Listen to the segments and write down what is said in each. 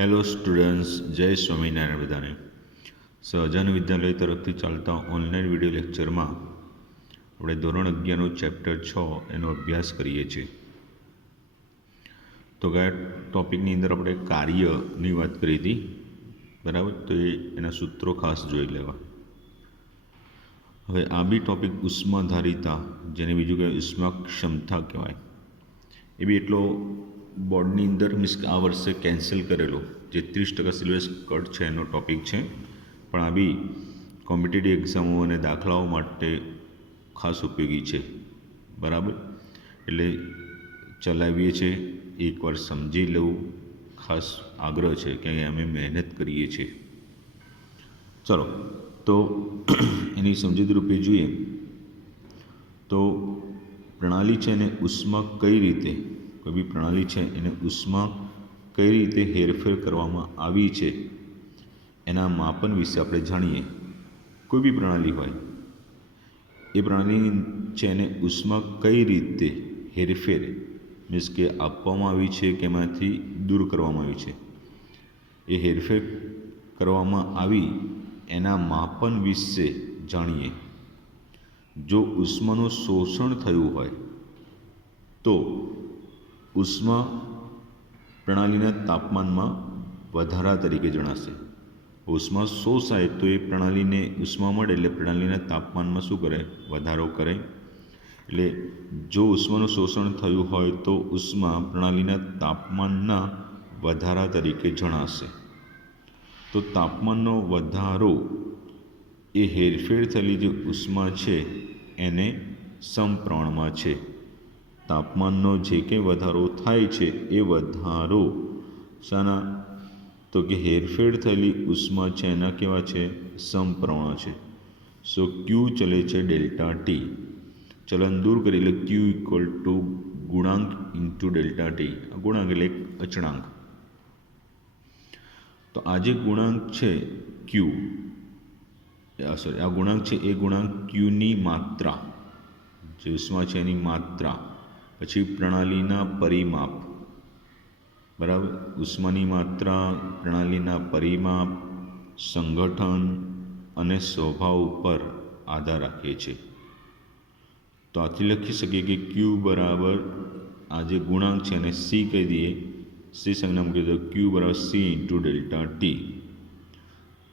Hello students, જય સ્વામિનારાયણ બધાને. સહજાન વિદ્યાલય તરફથી ચાલતા ઓનલાઈન વિડીયો લેક્ચરમાં આપણે ધોરણ 11નું ચેપ્ટર 6 એનો અભ્યાસ કરીએ છીએ. તો ગયા ટૉપિકની અંદર આપણે કાર્યની વાત કરી હતી, બરાબર. તો એના સૂત્રો ખાસ જોઈ લેવા. હવે આ બી ટૉપિક ઉષ્માધારિતા, જેને બીજું કહેવાય ઉષ્મા ક્ષમતા કહેવાય, એ બી એટલો બોર્ડની અંદર મીન્સ આ વર્ષે કેન્સલ કરેલો જે 30% સિલેબસ કટ છે એનો ટૉપિક છે, પણ આ બી કોમ્પિટિટિવ એક્ઝામો અને દાખલાઓ માટે ખાસ ઉપયોગી છે, બરાબર. એટલે ચલાવીએ છીએ, એકવાર સમજી લેવું ખાસ આગ્રહ છે કે અમે મહેનત કરીએ છીએ. ચલો, તો એની સમજૂતી રૂપે જોઈએ તો પ્રણાલી છે એને ઉષ્મા કઈ રીતે, કોઈ બી પ્રણાલી છે એને ઉષ્મા કઈ રીતે હેરફેર કરવામાં આવી છે એના માપન વિશે આપણે જાણીએ. કોઈ બી પ્રણાલી હોય, એ પ્રણાલી છે એને ઉષ્મા કઈ રીતે હેરફેર મીન્સ કે આપવામાં આવી છે કે એમાંથી દૂર કરવામાં આવી છે, એ હેરફેર કરવામાં આવી એના માપન વિશે જાણીએ. જો ઉષ્માનું શોષણ થયું હોય તો ઉષ્મા પ્રણાલીના તાપમાનમાં વધારા તરીકે જણાશે. ઉષ્મા શોષાય તો એ પ્રણાલીને ઉષ્મા મળે એટલે પ્રણાલીના તાપમાનમાં શું કરે, વધારો કરે. એટલે જો ઉષ્માનું શોષણ થયું હોય તો ઉષ્મા પ્રણાલીના તાપમાનના વધારા તરીકે જણાશે. તો તાપમાનનો વધારો એ હેરફેર થયેલી જે ઉષ્મા છે એને સમપ્રમાણમાં છે. તાપમાનનો જે કંઈ વધારો થાય છે એ વધારો શાના, તો કે હેરફેર થયેલી ઉષ્મા છે એના કેવા છે, સમપ્રમાણ છે. સો ક્યુ ચલે છે ડેલ્ટા ટી. ચલન દૂર કરી એટલે ક્યુ ઇક્વલ ટુ ગુણાંક ઇન્ટુ ડેલ્ટા ટી. ગુણાંક એટલે એક અચળાંક. તો આ જે ગુણાંક છે ક્યુ, આ ગુણાંક છે એ ગુણાંક ક્યુની માત્રા, જે ઉષ્મા છે એની માત્રા, પછી પ્રણાલીના પરિમાપ, બરાબર. ઉષ્માની માત્રા, પ્રણાલીના પરિમાપ, સંગઠન અને સ્વભાવ ઉપર આધાર રાખે છે. તો આથી લખી શકીએ કે ક્યુ બરાબર આ જે ગુણાંક છે એને સી કહી દઈએ. સી સંજ્ઞા મૂકી દો, ક્યુ બરાબર સી ઇન્ટુ ડેલ્ટા ટી,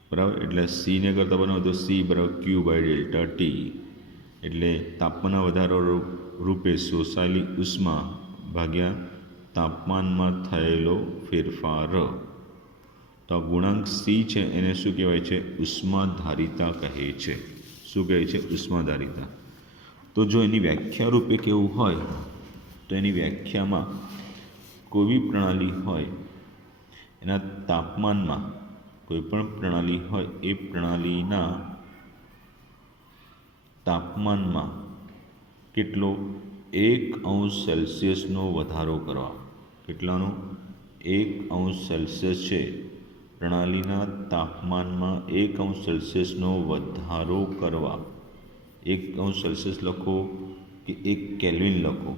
બરાબર. એટલે સીને કરતાં બનાવો તો સી બરાબર ક્યુ બાય ડેલ્ટા ટી. એટલે તાપમાનના વધારો રૂપે શોષાયેલી ઉષ્મા ભાગ્યા તાપમાનમાં થયેલો ફેરફાર. તો આ ગુણાંક સી છે એને શું કહેવાય છે, ઉષ્માધારિતા કહે છે. શું કહે છે, ઉષ્માધારિતા. તો જો એની વ્યાખ્યા રૂપે કેવું હોય તો એની વ્યાખ્યામાં કોઈ બી પ્રણાલી હોય એના તાપમાનમાં, કોઈ પણ પ્રણાલી હોય એ પ્રણાલીના તાપમાનમાં કેટલો 1°C વધારો કરવા. કેટલાનો, 1°C છે. પ્રણાલીના તાપમાનમાં 1°C વધારો કરવા. 1°C લખો કે 1 કેલ્વિન લખો.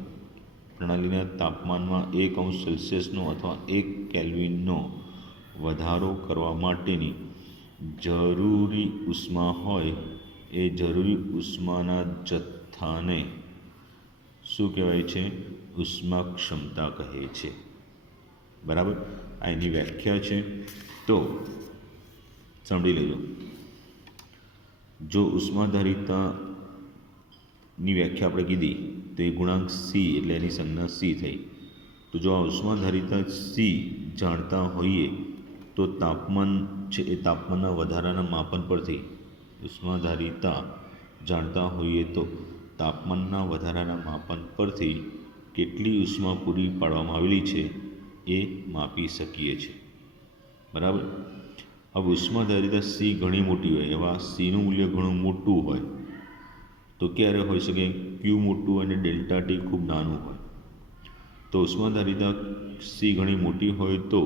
પ્રણાલીના તાપમાનમાં 1°C અથવા 1 કેલ્વિનનો વધારો કરવા માટેની જરૂરી ઉષ્મા હોય એ જરૂરી ઉષ્માના જથ્થાને શું કહેવાય છે, ઉષ્મા ક્ષમતા કહે છે, બરાબર. આ એની વ્યાખ્યા છે. તો સાંભળી લેજો. જો ઉષ્માધારિતાની વ્યાખ્યા આપણે કીધી તો એ ગુણાંક સી એટલે એની સંજ્ઞા સી થઈ. તો જો આ ઉષ્માધારિતા સી જાણતા હોઈએ તો તાપમાન છે એ તાપમાનના વધારાના માપન પરથી, ઉષ્માધારિતા જાણતા હોઈએ તો તાપમાનના વધારાના માપન પરથી કેટલી ઉષ્મા પૂરી પાડવામાં આવેલી છે એ માપી શકીએ છીએ, બરાબર. હવે ઉષ્માધારિતા સી ઘણી મોટી હોય, એવા સીનું મૂલ્ય ઘણું મોટું હોય તો ક્યારે હોઈ શકે, ક્યુ મોટું હોય અને ડેલ્ટા ટી ખૂબ નાનું હોય. તો ઉષ્માધારિતા સી ઘણી મોટી હોય તો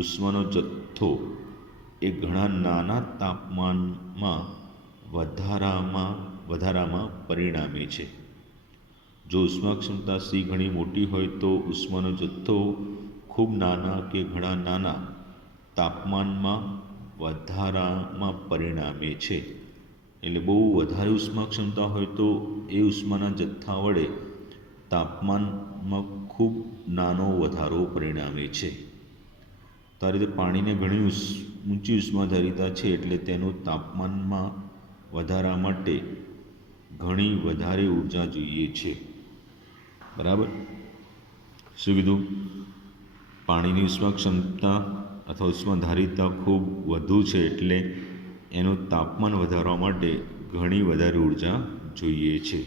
ઉષ્માનો જથ્થો એ ઘણા નાના તાપમાનમાં વધારામાં પરિણામે છે. જો ઉષ્મા ક્ષમતા સી ઘણી મોટી હોય તો ઉષ્માનો જથ્થો ખૂબ નાના કે ઘણા નાના તાપમાનમાં વધારામાં પરિણામે છે. એટલે બહુ વધારે ઉષ્મા ક્ષમતા હોય તો એ ઉષ્માના જથ્થા વડે તાપમાનમાં ખૂબ નાનો વધારો પરિણામે છે. તો આ રીતે પાણીને ઘણી ઊંચી ઉષ્માધારિતા છે, એટલે તેનું તાપમાનમાં વધારા માટે ઘણી વધારે ઉર્જા જોઈએ છે. બરાબર. શું કીધું? પાણીની ઉષ્મા ક્ષમતા અથવા ઉષ્માધારિતા ખૂબ વધુ છે, એટલે એનું તાપમાન વધારવા માટે ઘણી વધારે ઉર્જા જોઈએ છે.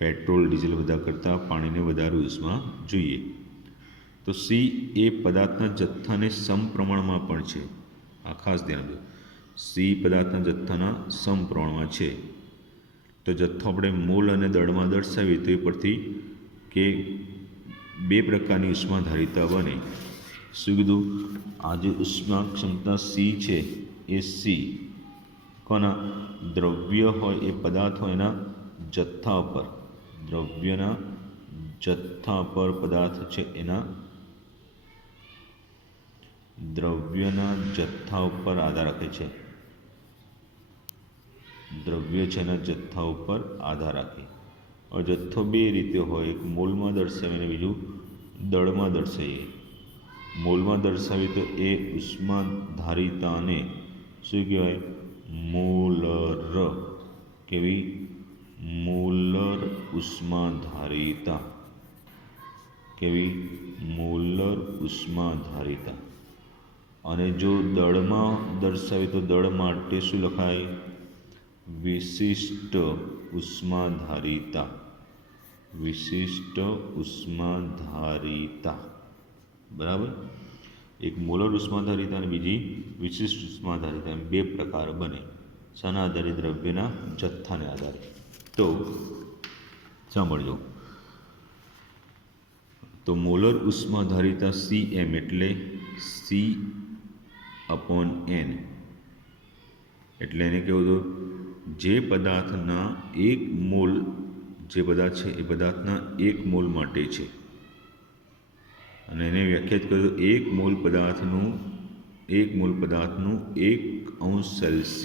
પેટ્રોલ ડીઝલ બધા કરતાં પાણીને વધારે ઉષ્મા જોઈએ. તો સી એ પદાર્થના જથ્થાને સમપ્રમાણમાં પણ છે. આ ખાસ ધ્યાન દો. સી પદાર્થના જથ્થાના સમપ્રમાણમાં છે. તો જથ્થો આપણે મોલ અને દળમાં દર્શાવીએ તો એ પરથી કે બે પ્રકારની ઉષ્માધારિતા બને. શું કીધું? આ જે ઉષ્મા ક્ષમતા સી છે એ સી કોના? દ્રવ્ય હોય એ પદાર્થ હોય એના જથ્થા પર, દ્રવ્યના જથ્થા પર પદાર્થ છે એના દ્રવ્યના જથ્થા ઉપર આધાર રાખે છે. દ્રવ્ય છે એના જથ્થા ઉપર આધાર રાખે. હવે જથ્થો બે રીતે હોય, એક મોલમાં દર્શાવીએ અને બીજું દળમાં દર્શાવીએ. મોલમાં દર્શાવીએ તો એ ઉષ્માધારિતાને શું કહેવાય? મોલર. કેવી? મોલર ઉષ્માધારિતા. કેવી? મોલર ઉષ્માધારિતા. અને જો દળમાં દર્શાવીએ તો દળ માટે શું લખાય? વિશિષ્ટ ઉષ્માધારિતા. વિશિષ્ટ ઉષ્માધારિતા. બરાબર. એક મોલર ઉષ્માધારિતા અને બીજી વિશિષ્ટ ઉષ્માધારિતા, બે પ્રકાર બને. શાના આધારે? દ્રવ્યના જથ્થાને આધારે. તો સાંભળજો. તો મોલર ઉષ્માધારિતા CM એટલે C/N. એટલે એને કેવું હતું? જે પદાર્થના એક મોલ, જે પદાર્થ છે એ પદાર્થના એક મોલ માટે છે. અને એને વ્યાખ્યાયિત કર્યું, એક મોલ પદાર્થનું 1°C.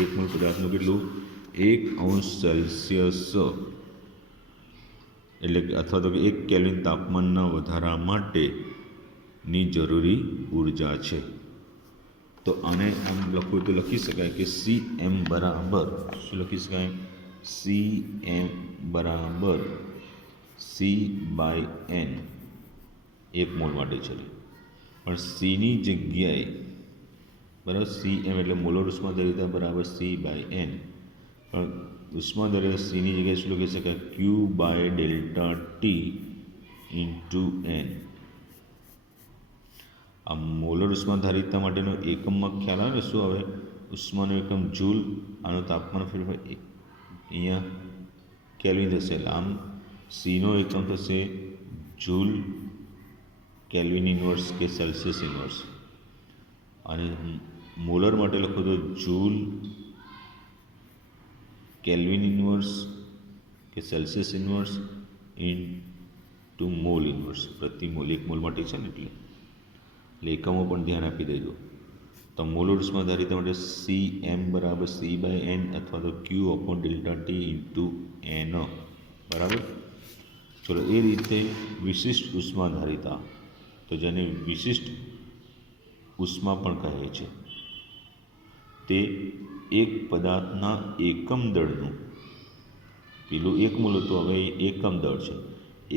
એક મોલ પદાર્થનું કેટલું? 1°C. એટલે અથવા તો 1 કેલ્વિન તાપમાનના વધારા માટેની જરૂરી ઉર્જા છે. તો આને આમ લખવું તો લખી શકાય કે CM બરાબર શું લખી શકાય? CM બરાબર C/N. એક મોલ માટે છે. પણ સીની જગ્યાએ બરાબર CM એટલે મોલર ઉષ્માધારિતા બરાબર C/N. પણ ઉષ્માધારિતા સીની જગ્યાએ શું લખી શકાય? Q/Δt × N. આ મોલર ઉષ્માધારિતા માટેનો એકમમાં ખ્યાલ આવે શું આવે? ઉષ્માનો એકમ જૂલ. આનું તાપમાન ફેરફાર અહીંયા કેલ્વિન થશે. એટલે આમ સીનો એકમ થશે જૂલ કેલ્વિન ઇન્વર્સ કે સેલ્સિયસ ઇન્વર્સ. અને મોલર માટે લખો તો જૂલ કેલ્વિન ઇન્વર્સ કે Celsius inverse into mall inverse. પ્રતિ મોલ, એક મોલ માટે છે ને એટલે એકમો પણ ધ્યાન આપી દેજો. તો મોલર ઉષ્માધારિતા માટે CM બરાબર C/N અથવા તો Q/Δt × N. બરાબર. ચલો, એ રીતે વિશિષ્ટ ઉષ્માધારિતા, તો જેને વિશિષ્ટ ઉષ્મા પણ કહે છે, તે એક પદાર્થના એકમ દળનું, પેલું એક મોલ હતું, હવે એકમ દળ છે.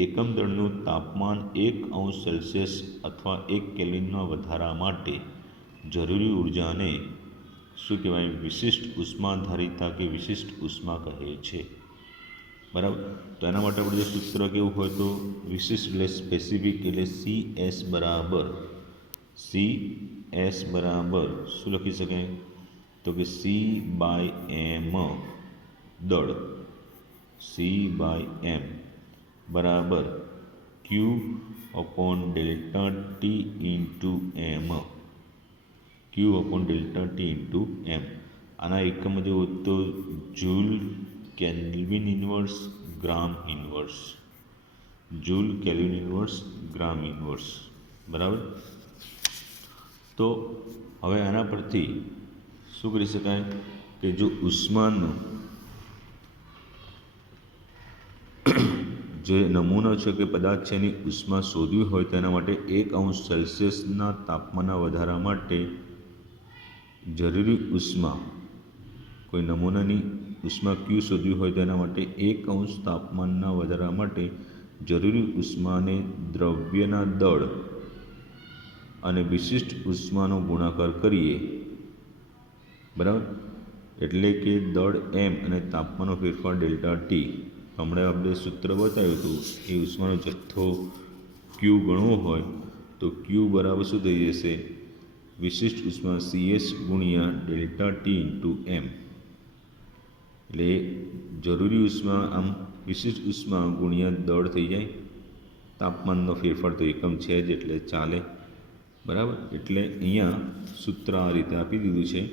એકમ દળનું તાપમાન 1°C અથવા 1 કેલ્વિનના વધારા માટે જરૂરી ઉર્જાને શું કહેવાય? વિશિષ્ટ ઉષ્માધારિતા કે વિશિષ્ટ ઉષ્મા કહે છે. બરાબર. તો એના માટે આપણે જે સૂત્ર કેવું હોય તો વિશિષ્ટ એટલે સ્પેસિફિક, એટલે CS બરાબર શું લખી શકાય? તો કે C/M દળ, C/M બરાબર Q/Δt × M. Q/Δt × M. આના એકમ જેવું તો જૂલ કેલ્વિન ઇન્વર્સ ગ્રામ ઇન્વર્સ. જૂલ કેલ્વિન ઇન્વર્સ ગ્રામ ઇન્વર્સ. બરાબર. તો હવે આના પરથી શું કરી શકાય કે જો ઉષ્માનું જે નમૂનો છે કે પદાર્થ છે એની ઉષ્મા શોધવી હોય તેના માટે 1°C તાપમાનના વધારા માટે જરૂરી ઉષ્મા, કોઈ નમૂનાની ઉષ્મા Q શોધવી હોય તેના માટે 1° તાપમાનના વધારા માટે જરૂરી ઉષ્માને દ્રવ્યના દળ અને વિશિષ્ટ ઉષ્માનો ગુણાકાર કરીએ, બરાબર. એટલે કે દળ m અને તાપમાનનો ફેરફાર ડેલ્ટા ટી. હમણાં આપણે સૂત્ર બતાવ્યું હતું એ ઉષ્માનો જથ્થો Q ગણવો હોય તો Q બરાબર શું થઈ જશે? વિશિષ્ટ ઉષ્મા CS ગુણ્યા ડેલ્ટા ટી ઇન્ટુ m. એટલે જરૂરી ઉષ્મા આમ વિશિષ્ટ ઉષ્મા ગુણ્યા દળ થઈ જાય. તાપમાનનો ફેરફાર તો એકમ છે જ એટલે ચાલે, બરાબર. એટલે અહીંયા સૂત્ર આ રીતે આપી દીધું છે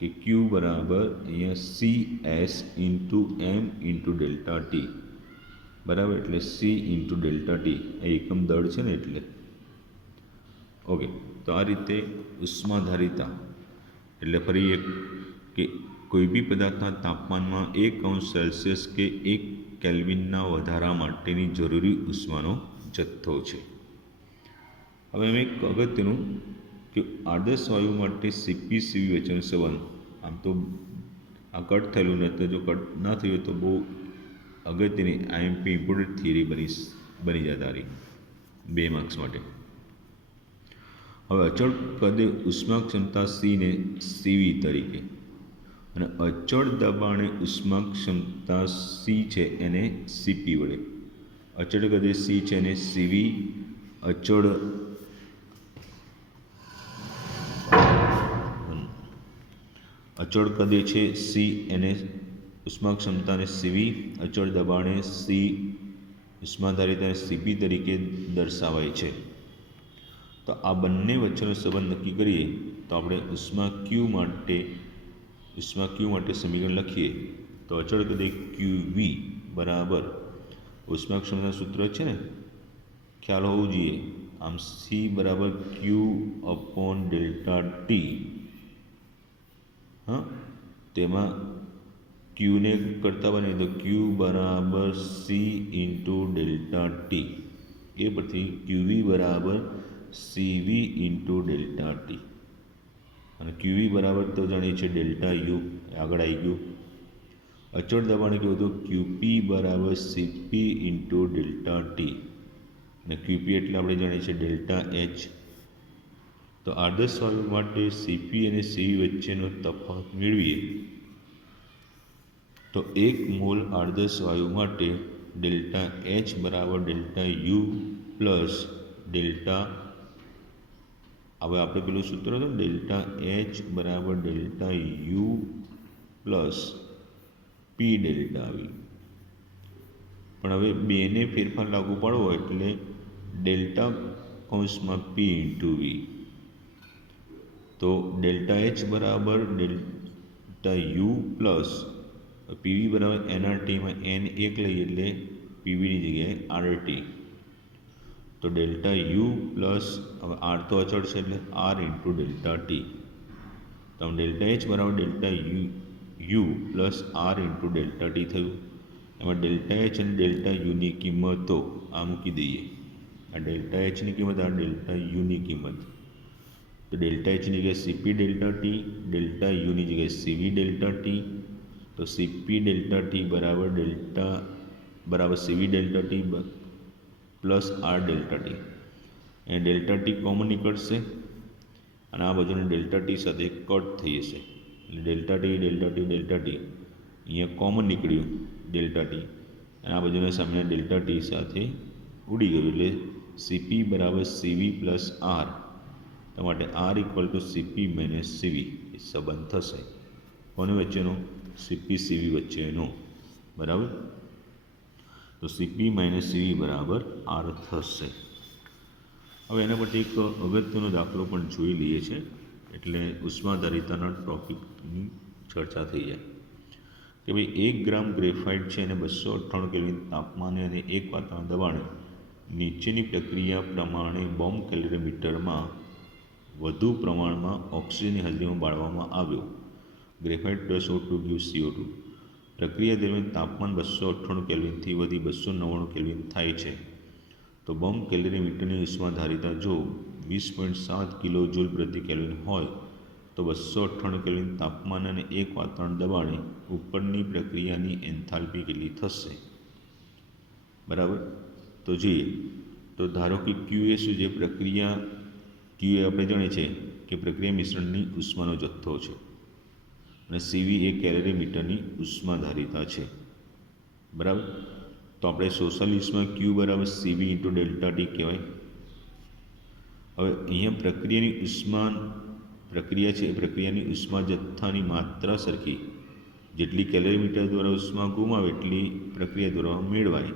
કે Q બરાબર અહીંયા CS into m into delta T, બરાબર. એટલે C ઇન્ટુ ડેલ્ટા ટી એ એકમ દળ છે ને એટલે. ઓકે, તો આ રીતે ઉષ્માધારિતા એટલે ફરી એક કે કોઈ બી પદાર્થના તાપમાનમાં 1° કે 1 કેલ્વિનના વધારા માટેની જરૂરી ઉષ્માનો જથ્થો છે. હવે એમ એક અગત્યનું કે આદર્શ વાયુ માટે CP-CV વચ્ચેનો સંબંધ, આમ તો આ કટ થયેલું ને, તો જો કટ ના થયું તો બહુ અગત્યની IMP ઇમ્પોર્ટન્ટ થિયરી બની જાય તારી 2 માર્ક્સ માટે. હવે અચળ કદે ઉષ્મા ક્ષમતા C ને CV તરીકે અને અચળ દબાણે ઉષ્મા ક્ષમતા C છે એને CP વડે, અચળ કદે C છે એને CV, અચળ કદે છે C એને ઉષ્મા ક્ષમતાને CV, અચળ દબાણે C ઉષ્માધારિતાને CP તરીકે દર્શાવાય છે. તો આ બંને વચ્ચેનો સંબંધ નક્કી કરીએ તો આપણે ઉષ્મા Q માટે સમીકરણ લખીએ તો અચળ કદે QV બરાબર ઉષ્મા ક્ષમતા સૂત્ર છે ને, ખ્યાલ હોવું જોઈએ. આમ C બરાબર Q અપોન ડેલ્ટા ટી. હા, તેમાં Qને કરતા બને તો Q બરાબર C ઇન્ટુ ડેલ્ટા ટી. એ પરથી QV બરાબર CV ઇન્ટુ ડેલ્ટા ટી અને QV બરાબર તો જાણીએ છીએ ડેલ્ટા યુ, આગળ આવી ગયું. અચળ દબાણે કહ્યું તો QP બરાબર CP ઇન્ટુ ડેલ્ટા ટી અને QP એટલે આપણે જાણીએ છીએ ડેલ્ટા H. તો આદર્શ વાયુ માટે CP અને CV વચ્ચેનો તફાવત મેળવીએ તો 1 મોલ આદર્શ વાયુ માટે ડેલ્ટા H બરાબર ડેલ્ટા યુ પ્લસ ડેલ્ટા, હવે આપણે પેલું સૂત્ર હતું ડેલ્ટા H બરાબર delta U plus P delta V. પણ હવે બેને ફેરફાર લાગુ પાડવો એટલે ડેલ્ટા કૌંસમાં પી ઇન્ટુ વી. તો ડેલ્ટા H બરાબર ડેલ્ટા યુ પ્લસ પીવી બરાબર NRTમાં N એક લઈએ એટલે પીવીની જગ્યાએ RT. તો ડેલ્ટા યુ પ્લસ, હવે આર તો અચળ છે એટલે આર ઇન્ટુ ડેલ્ટા ટી. તો ડેલ્ટા એચ બરાબર delta U plus R into delta T થયું. એમાં ડેલ્ટા એચ અને ડેલ્ટા યુની કિંમતો આ મૂકી દઈએ. આ ડેલ્ટા એચની કિંમત, આ ડેલ્ટા યુની કિંમત. તો ડેલ્ટા એચની જગ્યાએ સીપી ડેલ્ટા ટી, ડેલ્ટા યુની જગ્યાએ સીવી ડેલ્ટા ટી. તો સીપી ડેલ્ટા ટી બરાબર CV delta T plus R delta T. અને ડેલ્ટા ટી કોમન નીકળશે અને આ બાજુને ડેલ્ટા ટી સાથે કટ થઈ જશે એટલે ડેલ્ટા ટી અહીંયા કોમન નીકળ્યું ડેલ્ટા ટી અને આ બાજુના સામે ડેલ્ટા ટી સાથે ઉડી ગયું એટલે સીપી બરાબર સીવી પ્લસ આર. તો માટે R equal to CP minus CV એ સંબંધ થશે. કોની વચ્ચેનો? સીપી સીવી વચ્ચેનો, બરાબર. તો સીપી માઇનસ સીવી બરાબર આર થશે. હવે એના પરથી એક અગત્યનો દાખલો પણ જોઈ લઈએ છીએ એટલે ઉષ્માધારિતાના ટોપિકની ચર્ચા થઈ જાય કે ભાઈ 1 ગ્રામ ગ્રેફાઇટ છે અને 298 કેલ્વિન તાપમાને અને 1 વાતાવરણ દબાણે નીચેની પ્રક્રિયા પ્રમાણે બોમ્બ કેલરીમીટરમાં વધુ પ્રમાણમાં ઓક્સિજનની હાજરીમાં બાળવામાં આવ્યો. Graphite plus O2 gives CO2. પ્રક્રિયા દરમિયાન તાપમાન 298 કેલ્વિનથી વધી 299 કેલ્વિન થાય છે. તો બમ્પ કેલરીમીટરની ઉષ્માધારિતા જો 20.7 કિલો જૂલ પ્રતિ કેલ્વિન હોય તો 298 કેલ્વિન તાપમાન અને 1 વાતાવરણ દબાણે ઉપરની પ્રક્રિયાની એન્થાલ્પી કેટલી થશે? બરાબર. તો જોઈએ તો ધારો કે ક્યુ એ શું છે? પ્રક્રિયા ક્યુ એ આપણે જાણીએ છીએ કે પ્રક્રિયા મિશ્રણની ઉષ્માનો જથ્થો છે અને સીવી એ કેલરીમીટરની ઉષ્માધારિતા છે. બરાબર. તો આપણે સોશિયલિસ્ટમાં ક્યુ બરાબર સીવી ઇન્ટુ ડેલ્ટા ટી કહેવાય. હવે અહીંયા પ્રક્રિયા છે એ પ્રક્રિયાની ઉષ્મા જથ્થાની માત્રા સરખી, જેટલી કેલરીમીટર દ્વારા ઉષ્મા ગુમાવે એટલી પ્રક્રિયા દ્વારા મેળવાય.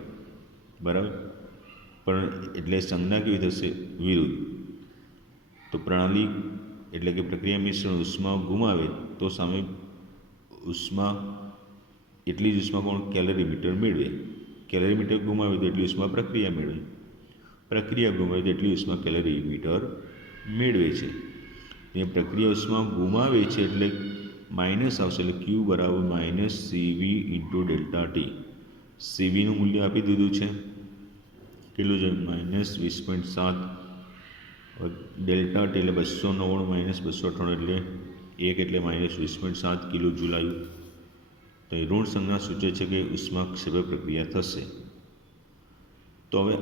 બરાબર. પણ એટલે સંજ્ઞા કેવી થશે? વિરુદ્ધ. તો પ્રણાલી એટલે કે પ્રક્રિયા મિશ્રણ ઉષ્મા ગુમાવે તો સામે ઉષ્મા એટલી જ ઉષ્મા કોણ? કેલરીમીટર મેળવે. કેલરીમીટર ગુમાવે તો એટલી ઉષ્મા પ્રક્રિયા મેળવે. પ્રક્રિયા ગુમાવે તો એટલી ઉષ્મા કેલરીમીટર મેળવે છે. અહીંયા પ્રક્રિયા ઉષ્મા ગુમાવે છે એટલે માઇનસ આવશે, એટલે ક્યુ બરાબર માઇનસ સીવી ઇન્ટુ ડેલ્ટા ટી. સીવીનું મૂલ્ય આપી દીધું છે, કેટલું છે? -20.7. ડેલ્ટા ટી એટલે 299 - 298 એટલે 1 એટલે -20.7 કિલો જૂલ આવ્યું. તો એ ઋણ સંજ્ઞા સૂચવે છે કે ઉષ્માક્ષેપક પ્રક્રિયા થશે. તો હવે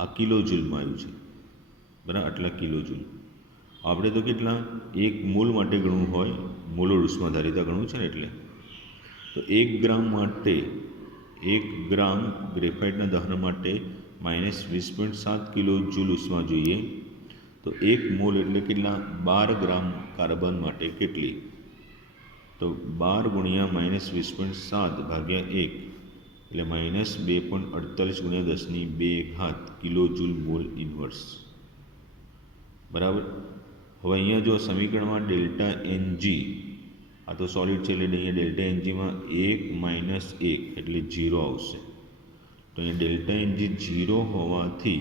આ કિલો જૂલમાં આવ્યું છે. બરાબર. આટલા કિલો જૂલ આપણે તો કેટલા? 1 મોલ માટે ગણવું હોય, મોલર ઉષ્માધારિતા ગણવું છે ને, એટલે તો 1 ગ્રામ માટે 1 ગ્રામ ગ્રેફાઇટના દહન માટે -20.7 કિલો જૂલ ઉષ્મા જોઈએ. તો 1 મોલ એટલે કેટલા? 12 ગ્રામ કાર્બન માટે કેટલી? તો 12 ગુણ્યા -20.7 ભાગ્યા 1 એટલે -2.48 ગુણ્યા 10⁻²⁰ કિલો જૂલ મોલ ઇન્વર્સ. બરાબર. હવે અહીંયા જો સમીકરણમાં ડેલ્ટા એનજી, આ તો સોલિડ છે એટલે અહીંયા ડેલ્ટા એનજીમાં 1 - 1 એટલે 0 આવશે. તો અહીંયા ડેલ્ટા એનજી 0 હોવાથી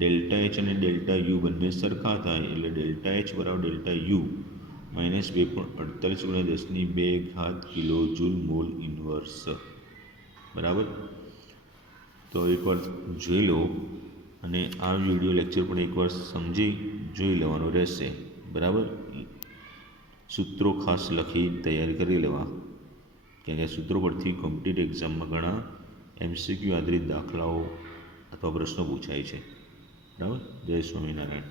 ડેલ્ટા એચ અને ડેલ્ટા યુ બંને સરખા થાય, એટલે ડેલ્ટા એચ બરાબર ડેલ્ટા યુ -2.48 ગુણ્યા 10⁻² કિલો જૂલ મોલ ઇન્વર્સ. બરાબર. તો એકવાર જોઈ લો અને આ વિડીયો લેક્ચર પણ એકવાર સમજી જોઈ લેવાનો રહેશે. બરાબર. સૂત્રો ખાસ લખી તૈયારી કરી લેવા, કારણ કે સૂત્રો પરથી કોમ્પિટિટિવ એક્ઝામમાં ઘણા MCQ આધારિત દાખલાઓ અથવા પ્રશ્નો પૂછાય છે. બરાબર. જય સ્વામિનારાયણ.